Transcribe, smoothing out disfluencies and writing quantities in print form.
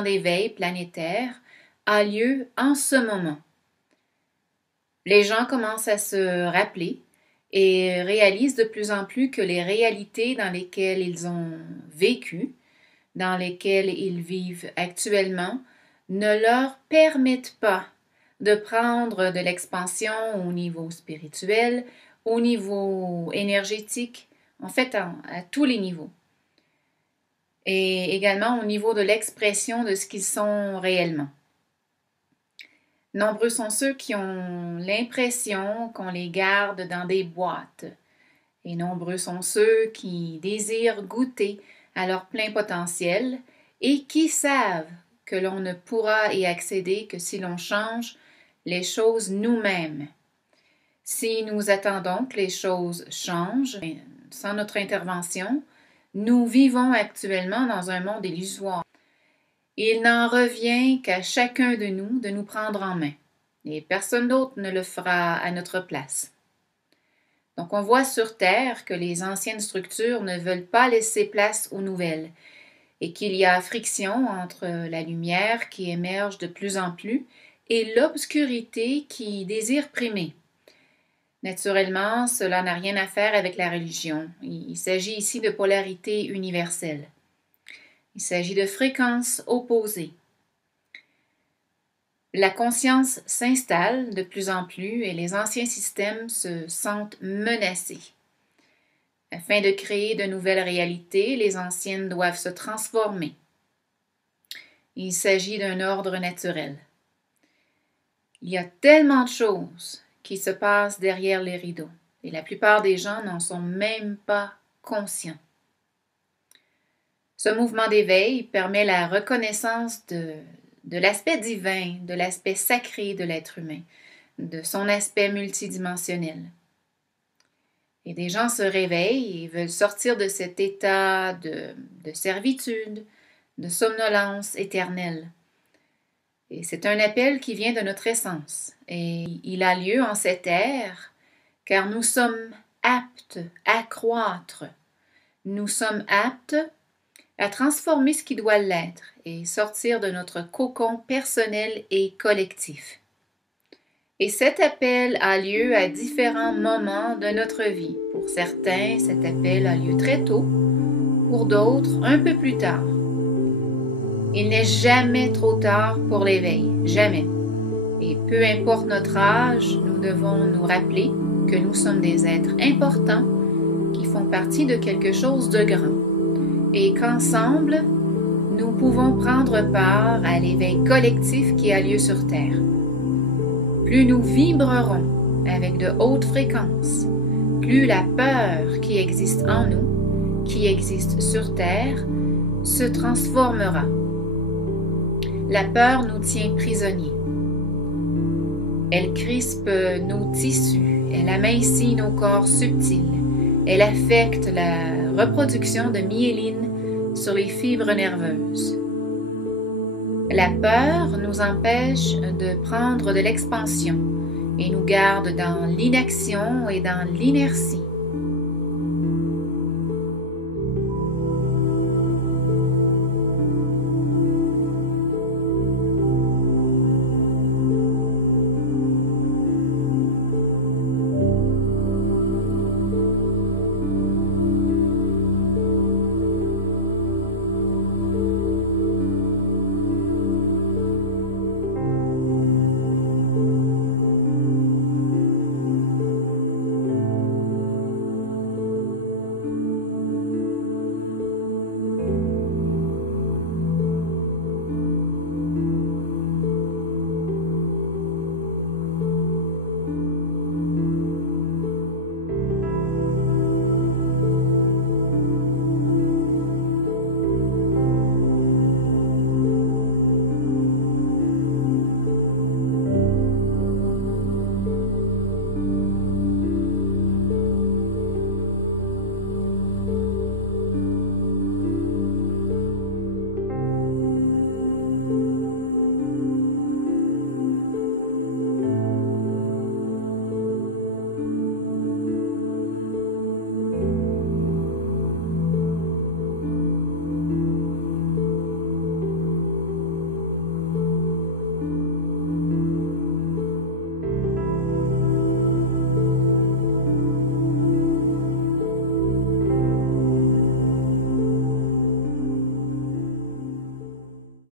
mouvement d'éveil planétaire a lieu en ce moment. Les gens commencent à se rappeler et réalisent de plus en plus que les réalités dans lesquelles ils ont vécu, dans lesquelles ils vivent actuellement, ne leur permettent pas de prendre de l'expansion au niveau spirituel, au niveau énergétique, en fait à tous les niveaux. Et également au niveau de l'expression de ce qu'ils sont réellement. Nombreux sont ceux qui ont l'impression qu'on les garde dans des boîtes. Et nombreux sont ceux qui désirent goûter à leur plein potentiel et qui savent que l'on ne pourra y accéder que si l'on change les choses nous-mêmes. Si nous attendons que les choses changent, sans notre intervention, nous vivons actuellement dans un monde illusoire. Il n'en revient qu'à chacun de nous prendre en main, et personne d'autre ne le fera à notre place. Donc on voit sur Terre que les anciennes structures ne veulent pas laisser place aux nouvelles, et qu'il y a friction entre la lumière qui émerge de plus en plus et l'obscurité qui désire primer. Naturellement, cela n'a rien à faire avec la religion. Il s'agit ici de polarité universelle. Il s'agit de fréquences opposées. La conscience s'installe de plus en plus et les anciens systèmes se sentent menacés. Afin de créer de nouvelles réalités, les anciennes doivent se transformer. Il s'agit d'un ordre naturel. Il y a tellement de choses qui se passent derrière les rideaux et la plupart des gens n'en sont même pas conscients. Ce mouvement d'éveil permet la reconnaissance de l'aspect divin, de l'aspect sacré de l'être humain, de son aspect multidimensionnel. Et des gens se réveillent et veulent sortir de cet état de servitude, de somnolence éternelle. Et c'est un appel qui vient de notre essence. Et il a lieu en cette ère, car nous sommes aptes à croître. Nous sommes aptes à transformer ce qui doit l'être et sortir de notre cocon personnel et collectif. Et cet appel a lieu à différents moments de notre vie. Pour certains, cet appel a lieu très tôt, pour d'autres, un peu plus tard. Il n'est jamais trop tard pour l'éveil, jamais. Et peu importe notre âge, nous devons nous rappeler que nous sommes des êtres importants qui font partie de quelque chose de grand. Et qu'ensemble, nous pouvons prendre part à l'éveil collectif qui a lieu sur Terre. Plus nous vibrerons avec de hautes fréquences, plus la peur qui existe en nous, qui existe sur Terre, se transformera. La peur nous tient prisonniers. Elle crispe nos tissus, elle amincit nos corps subtils, elle affecte la reproduction de myéline sur les fibres nerveuses. La peur nous empêche de prendre de l'expansion et nous garde dans l'inaction et dans l'inertie.